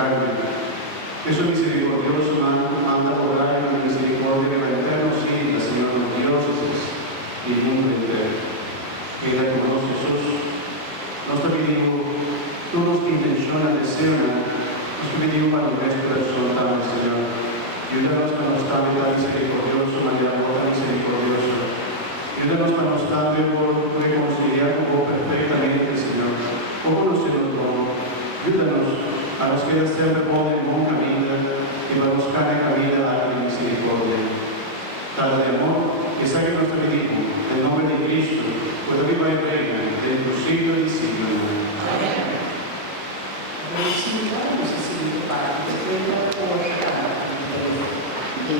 carne. Jesús misericordioso manda orar en la misericordia del eterno sí, la Señora de los dioses y el mundo entero. Queda con nos Jesús. Nos pedimos todos que intencionan desean, nos pedimos para el resto del soltado, Señor. Ayúdanos para nos estar misericordioso, María Bota misericordioso. Ayúdanos para nos estar por reconciliar con vos perfectamente, Señor. Como los seres humanos. Ayúdanos a los que siempre ponen buen camino y para buscar el camino a la misericordia. Tal de amor, que saque nuestro equipo, en nombre de Cristo, por